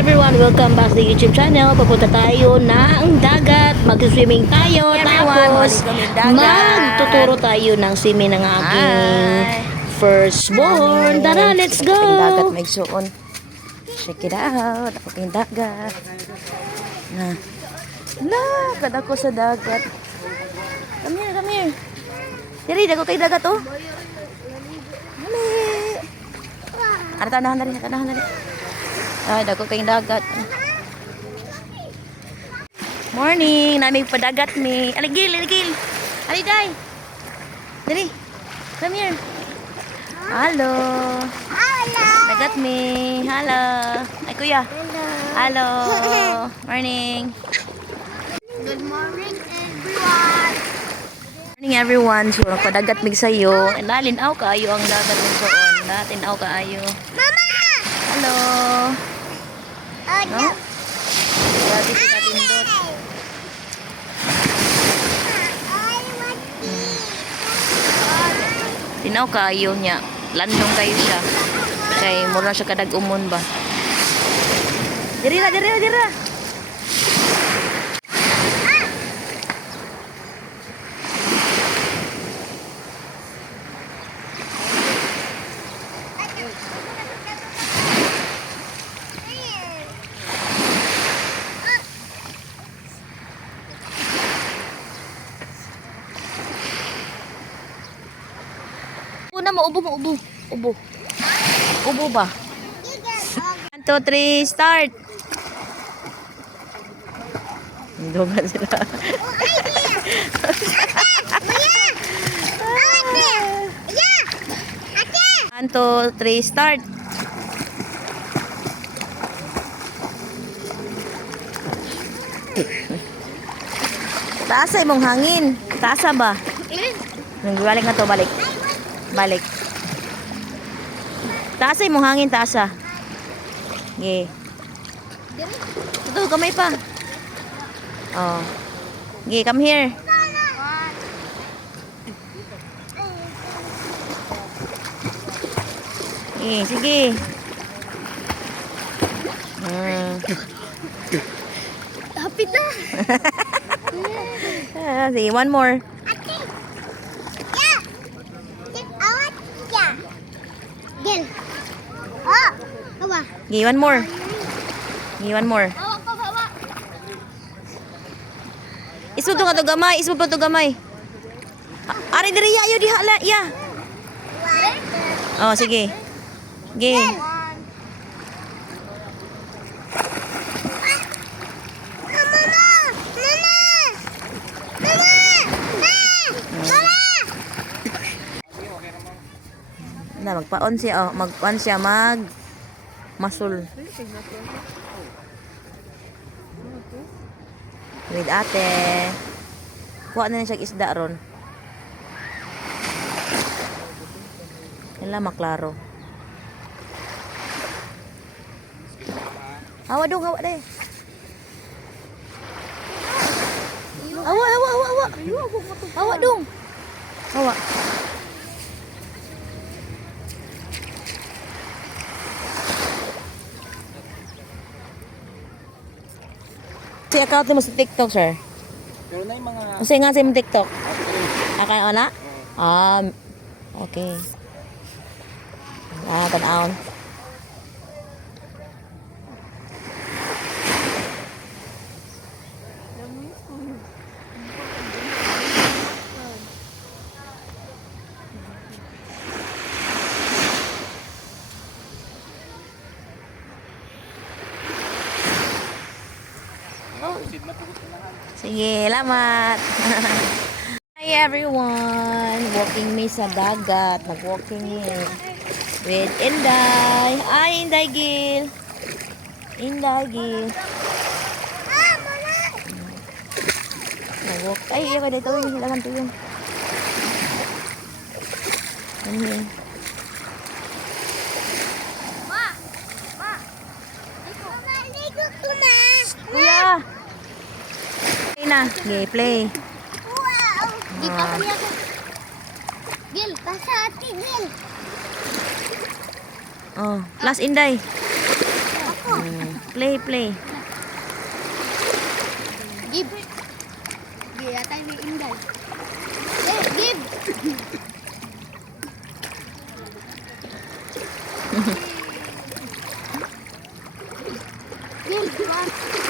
everyone, welcome back sa YouTube channel. Papunta tayo ng dagat, mag-swimming tayo, tapos magtuturo tayo ng swimming ng aking firstborn. Tara, let's go! Dagat may suon. Check it out. Ako kayong dagat. Na. Lakad ako sa dagat. Come here, come here. Diri, dago kay dagat oh. Dali. Ano tanahan na rin, tanahan na rin. Ay, dago kayong dagat. Morning, naming padagat mi. Aligil, aligil. Aliday. Dali. Come here. Hello. Hello. Dagat mi. Hello. Ay, kuya. Hello. Hello. Morning. Good morning, everyone. Morning everyone. So, nagpadagat mig sayo. Nalinaw kaayo ang dagat ng soon. Natinaw kaayo. Mama. Hello. Oh, No? Grabe si katindot. Tinaw kaayo niya. Landong kayo siya. Kay mura siya kadag umon ba. Diri na, diri na, diri na. Una mo, ubo mo, ubo. Ubo. Ubo ba? 1, 2, 3, start! Hindugan sila. 1, 2, 3, start! Taasa imong hangin. Taasa ba? Balik na to, balik. Balik. Taasa imong hangin, taasa. Okay. Ito, kamay pa. Oh. Okay, come here. Okay, sige. Happy na. Sige, one more. Ate. Yeah. Check out. Yeah. Gil. Oh. Hawa. Okay, one more. Okay, one more. Hawa pa, hawa. Isuto nga to gamay, isuto to gamay. Ari diri ayo di hala ya. Oh, sige. Okay. Na magpaon siya, oh, magpaon siya masul. With ate. Kuha na siya isda ron. Yan maklaro. Hawa dong, hawa deh. Hawa, hawa, hawa, hawa. Hawa dong. Hawa. Si account mo sa TikTok, sir? Pero na yung mga... Kasi nga sa yung TikTok. Akan na? Okay. Tanaon. Sige, lamat. Hi everyone. Walking me sa dagat. Nag-walking me with Inday. Ay, Inday Gil. Inday Gil. Nag-walk. Ay, iya ka dito. Hilangan to yun. Ano yun? Kuya! Play na. Okay, play. Wow. Gil, ako niya ka. Gil, pasa ati, Gil. Oh, plus Inday. Ako. play. Give. Give, atay may inday. Give. Give,